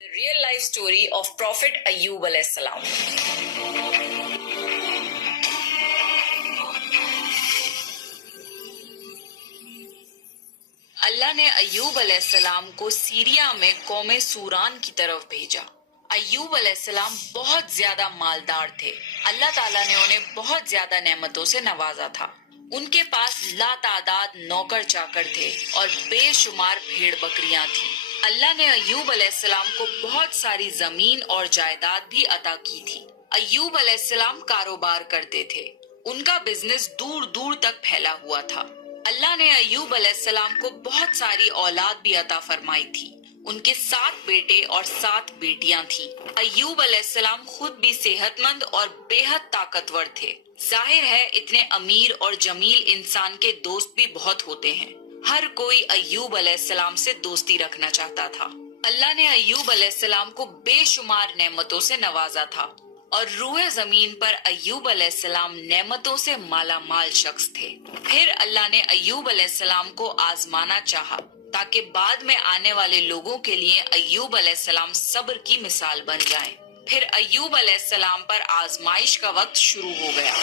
The real life story of Prophet Ayyub alayhi salam. अल्लाह ने अय्यूब अलैहिस्सलाम को सीरिया में कौम सूरान की तरफ भेजा। अय्यूब अलैहिस्सलाम बहुत ज्यादा मालदार थे। अल्लाह ताला ने उन्हें बहुत ज्यादा नेमतों से नवाजा था। उनके पास लातादाद नौकर चाकर थे और बेशुमार भेड़ बकरियां थीं। अल्लाह ने अय्यूब अलैहिस्सलाम को बहुत सारी जमीन और जायदाद भी अता की थी। अय्यूब अलैहिस्सलाम कारोबार करते थे। उनका बिजनेस दूर दूर तक फैला हुआ था। अल्लाह ने अय्यूब अलैहिस्सलाम को बहुत सारी औलाद भी अता फरमाई थी। उनके 7 बेटे और 7 बेटियां थीं। अय्यूब अलैहिस्सलाम खुद भी सेहतमंद और बेहद ताकतवर थे। जाहिर है इतने अमीर और जमील इंसान के दोस्त भी बहुत होते हैं। हर कोई अय्यूब अलैहिस्सलाम से दोस्ती रखना चाहता था। अल्लाह ने अय्यूब अलैहिस्सलाम को बेशुमार नेमतों से नवाजा था और रूए जमीन पर अय्यूब अलैहिस्सलाम नेमतों से माला माल शख्स थे। फिर अल्लाह ने अय्यूब अलैहिस्सलाम को आजमाना चाहा ताकि बाद में आने वाले लोगों के लिए अय्यूब अलैहिस्सलाम सब्र की मिसाल बन जाएं। फिर अय्यूब अलैहिस्सलाम पर आजमाइश का वक्त शुरू हो गया।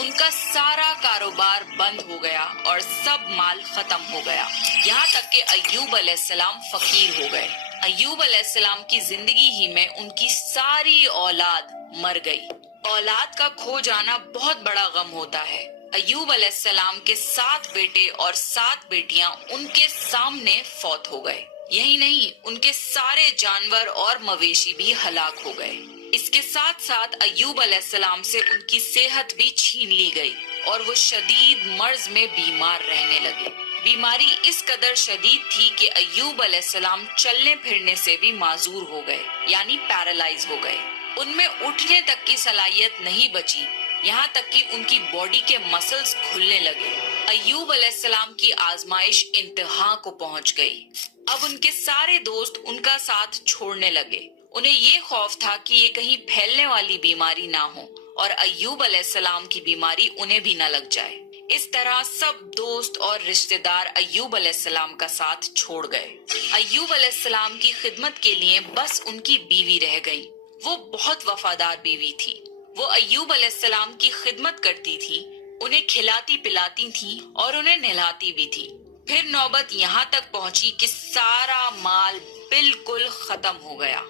उनका सारा कारोबार बंद हो गया और सब माल खत्म हो गया। यहाँ तक कि अय्यूब अलैहिस्सलाम फकीर हो गए। अय्यूब अलैहिस्सलाम की जिंदगी ही में उनकी सारी औलाद मर गई। औलाद का खो जाना बहुत बड़ा गम होता है। अय्यूब अलैहिस्सलाम के 7 बेटे और 7 बेटियां उनके सामने फौत हो गए। यही नहीं, उनके सारे जानवर और मवेशी भी हलाक हो गए। इसके साथ साथ अय्यूब अलैहिस्सलाम से उनकी सेहत भी छीन ली गई और वो शदीद मर्ज में बीमार रहने लगे। बीमारी इस कदर शदीद थी कि अय्यूब अलैहिस्सलाम चलने फिरने से भी माजूर हो गए, यानी पैरालाइज हो गए। उनमें उठने तक की सलाहियत नहीं बची, यहाँ तक कि उनकी बॉडी के मसल्स खुलने लगे। अय्यूब अलैहिस्सलाम की आजमाइश इंतहा को पहुंच गई। अब उनके सारे दोस्त उनका साथ छोड़ने लगे। उन्हें ये खौफ था कि ये कहीं फैलने वाली बीमारी ना हो और अय्यूब अलैहिस्सलाम की बीमारी उन्हें भी न लग जाए। इस तरह सब दोस्त और रिश्तेदार अय्यूब अलैहिस्सलाम का साथ छोड़ गए। अय्यूब अलैहिस्सलाम की खिदमत के लिए बस उनकी बीवी रह गई। वो बहुत वफादार बीवी थी। वो अय्यूब अलैहिस्सलाम की खिदमत करती थी, उन्हें खिलाती पिलाती थी और उन्हें नहलाती भी थी। फिर नौबत यहाँ तक पहुंची कि सारा माल बिल्कुल खत्म हो गया।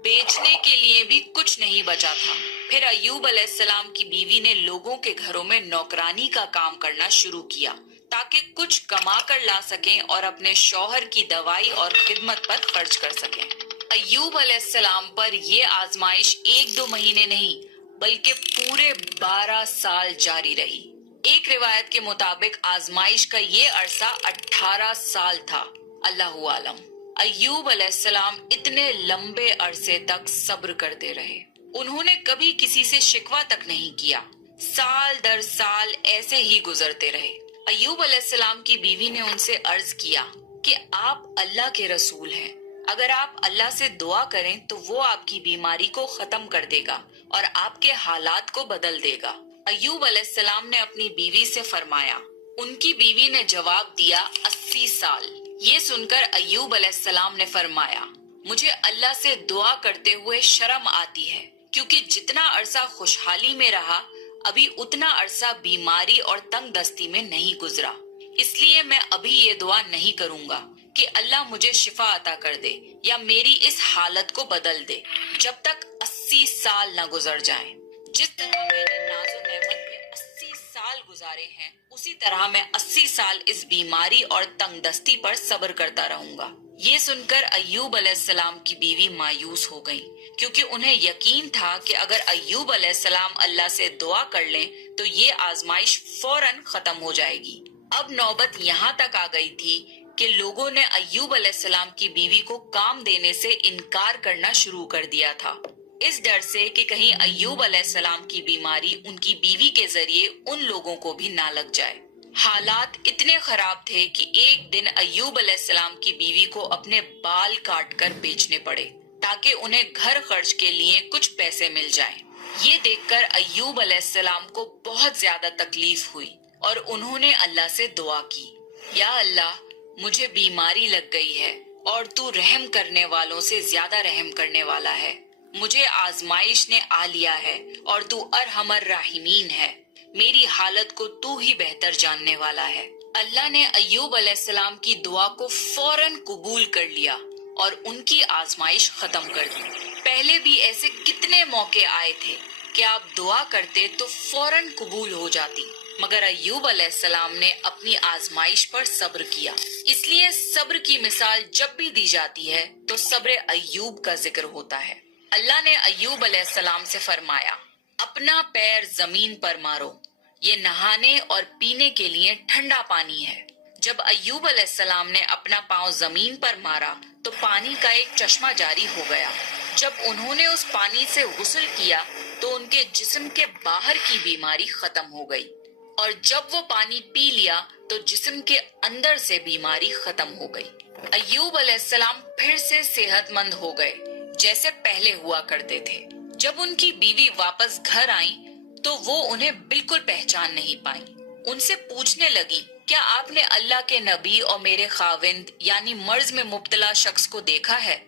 बेचने के लिए भी कुछ नहीं बचा था। फिर अय्यूब अलैहिस्सलाम की बीवी ने लोगों के घरों में नौकरानी का काम करना शुरू किया ताकि कुछ कमा कर ला सकें और अपने शौहर की दवाई और खिदमत पर खर्च कर सकें। अय्यूब अलैहिस्सलाम पर ये आजमाइश 1-2 महीने नहीं बल्कि पूरे 12 साल जारी रही। एक रिवायत के मुताबिक आजमाइश का ये अरसा 18 साल था। अल्लाहु आलम। अय्यूब अलैहिस्सलाम इतने लंबे अरसे तक सब्र करते रहे। उन्होंने कभी किसी से शिकवा तक नहीं किया। साल दर साल ऐसे ही गुजरते रहे। अय्यूब अलैहिस्सलाम की बीवी ने उनसे अर्ज किया कि आप अल्लाह के रसूल हैं। अगर आप अल्लाह से दुआ करें तो वो आपकी बीमारी को खत्म कर देगा और आपके हालात को बदल देगा। अय्यूब अलैहिस्सलाम ने अपनी बीवी से फरमाया। उनकी बीवी ने जवाब दिया 80 साल। ये सुनकर अय्यूब अलैहिस्सलाम ने फरमाया, मुझे अल्लाह से दुआ करते हुए शर्म आती है क्योंकि जितना अरसा खुशहाली में रहा अभी उतना अरसा बीमारी और तंग दस्ती में नहीं गुजरा। इसलिए मैं अभी ये दुआ नहीं करूंगा कि अल्लाह मुझे शिफा अता कर दे या मेरी इस हालत को बदल दे जब तक 80 साल न गुजर जाएं। जिस तरह मैंने नाज़ो नेमत में 80 साल गुजारे हैं उसी तरह मैं 80 साल इस बीमारी और तंगदस्ती पर सब्र करता रहूंगा। ये सुनकर अय्यूब अलैहिस्सलाम की बीवी मायूस हो गईं क्योंकि उन्हें यकीन था कि अगर अय्यूब अलैहिस्सलाम अल्लाह से दुआ कर लें तो ये आजमाइश फौरन खत्म हो जाएगी। अब नौबत यहाँ तक आ गई थी कि लोगों ने अय्यूब अलैहिस्सलाम की बीवी को काम देने से इनकार करना शुरू कर दिया था, इस डर से कि कहीं अय्यूब अलैहिस्सलाम की बीमारी उनकी बीवी के जरिए उन लोगों को भी ना लग जाए। हालात इतने खराब थे कि एक दिन अय्यूब अलैहिस्सलाम की बीवी को अपने बाल काटकर बेचने पड़े ताकि उन्हें घर खर्च के लिए कुछ पैसे मिल जाएं। ये देखकर अय्यूब अलैहिस्सलाम को बहुत ज्यादा तकलीफ हुई और उन्होंने अल्लाह से दुआ की, या अल्लाह मुझे बीमारी लग गई है, اور تو رحم کرنے والوں سے زیادہ رحم کرنے والا ہے. مجھے آزمائش نے آ لیا ہے اور تو ارحم الراحمین ہے. میری حالت کو تو ہی بہتر جاننے والا ہے. اللہ نے ایوب علیہ السلام کی دعا کو فوراً قبول کر لیا اور ان کی آزمائش ختم کر دی. پہلے بھی ایسے کتنے موقع آئے تھے کہ آپ دعا کرتے تو فوراً قبول ہو جاتی، مگر ایوب علیہ السلام نے اپنی آزمائش پر صبر کیا. اس لیے صبر کی مثال جب بھی دی جاتی ہے تو صبر ایوب کا ذکر ہوتا ہے. اللہ نے ایوب علیہ السلام سے فرمایا، اپنا پیر زمین پر مارو، یہ نہانے اور پینے کے لیے ٹھنڈا پانی ہے. جب ایوب علیہ السلام نے اپنا پاؤں زمین پر مارا تو پانی کا ایک چشمہ جاری ہو گیا. جب انہوں نے اس پانی سے غسل کیا تو ان کے جسم کے باہر کی بیماری ختم ہو گئی، اور جب وہ پانی پی لیا تو جسم کے اندر سے بیماری ختم ہو گئی. ایوب علیہ السلام پھر سے صحت مند ہو گئے جیسے پہلے ہوا کرتے تھے. جب ان کی بیوی واپس گھر آئیں تو وہ انہیں بالکل پہچان نہیں پائیں. ان سے پوچھنے لگی، کیا آپ نے اللہ کے نبی اور میرے خاوند یعنی مرض میں مبتلا شخص کو دیکھا ہے؟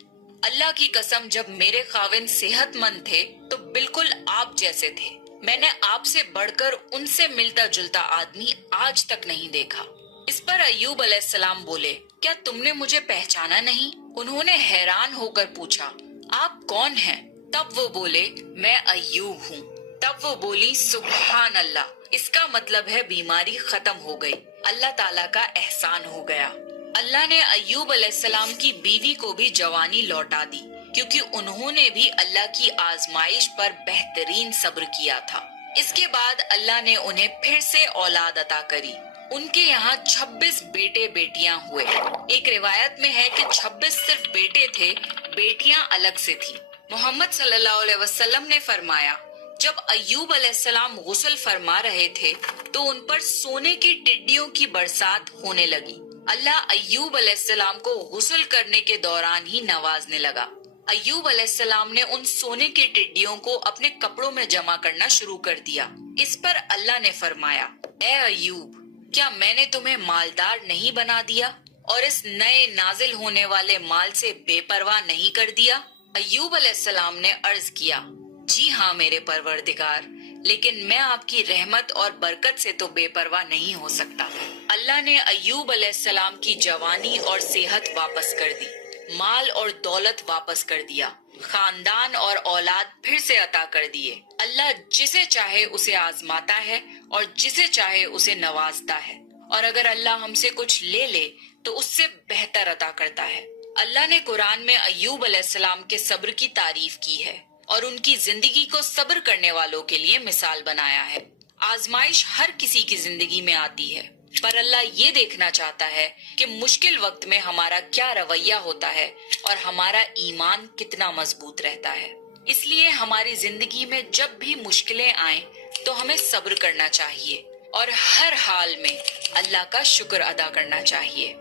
اللہ کی قسم، جب میرے خاوند صحت مند تھے تو بالکل آپ جیسے تھے. میں نے آپ سے بڑھ کر ان سے ملتا جلتا آدمی آج تک نہیں دیکھا. اس پر ایوب علیہ السلام بولے، کیا تم نے مجھے پہچانا نہیں؟ انہوں نے حیران ہو کر پوچھا، آپ کون ہیں؟ تب وہ بولے، میں ایوب ہوں. تب وہ بولی، سبحان اللہ، اس کا مطلب ہے بیماری ختم ہو گئی. اللہ تعالیٰ کا احسان ہو گیا. اللہ نے ایوب علیہ السلام کی بیوی کو بھی جوانی لوٹا دی، کیونکہ انہوں نے بھی اللہ کی آزمائش پر بہترین صبر کیا تھا. اس کے بعد اللہ نے انہیں پھر سے اولاد عطا کری. ان کے یہاں 26 بیٹے بیٹیاں ہوئے. ایک روایت میں ہے کہ 26 صرف بیٹے تھے، بیٹیاں الگ سے تھی. محمد صلی اللہ علیہ وسلم نے فرمایا، جب ایوب علیہ السلام غسل فرما رہے تھے تو ان پر سونے کی ٹڈیوں کی برسات ہونے لگی. اللہ ایوب علیہ السلام کو غسل کرنے کے دوران ہی نوازنے لگا. ایوب علیہ السلام نے ان سونے کی ٹڈیوں کو اپنے کپڑوں میں جمع کرنا شروع کر دیا. اس پر اللہ نے فرمایا، اے ایوب، کیا میں نے تمہیں مالدار نہیں بنا دیا اور اس نئے نازل ہونے والے مال سے بے پرواہ نہیں کر دیا؟ ایوب علیہ السلام نے عرض کیا، جی ہاں میرے پروردگار، لیکن میں آپ کی رحمت اور برکت سے تو بے پرواہ نہیں ہو سکتا. اللہ نے ایوب علیہ السلام کی جوانی اور صحت واپس کر دی، مال اور دولت واپس کر دیا، خاندان اور اولاد پھر سے عطا کر دیے. اللہ جسے چاہے اسے آزماتا ہے اور جسے چاہے اسے نوازتا ہے، اور اگر اللہ ہم سے کچھ لے لے تو اس سے بہتر عطا کرتا ہے. اللہ نے قرآن میں ایوب علیہ السلام کے صبر کی تعریف کی ہے اور ان کی زندگی کو صبر کرنے والوں کے لیے مثال بنایا ہے. آزمائش ہر کسی کی زندگی میں آتی ہے، پر اللہ یہ دیکھنا چاہتا ہے کہ مشکل وقت میں ہمارا کیا رویہ ہوتا ہے اور ہمارا ایمان کتنا مضبوط رہتا ہے. اس لیے ہماری زندگی میں جب بھی مشکلیں آئیں تو ہمیں صبر کرنا چاہیے اور ہر حال میں اللہ کا شکر ادا کرنا چاہیے.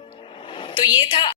تو یہ تھا